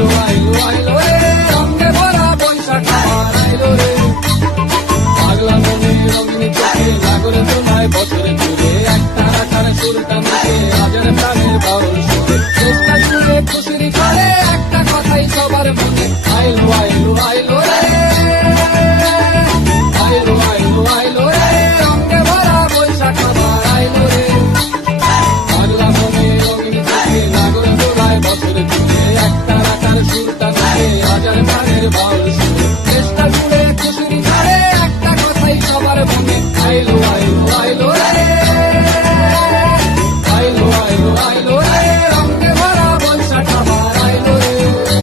আইলো আইলো আইলো রে রঙে ভরা বৈশাখ আমার আইলো রে পাগলা মনে রঙিন চোখে লাগরে তোমায় বছরে ঘুরে একটা রাখার সুরটা মিশে আজের প্রাণের বাউল সুরে চেষ্টা জুড়ে খুশির করে একটা কথাই সবার মনে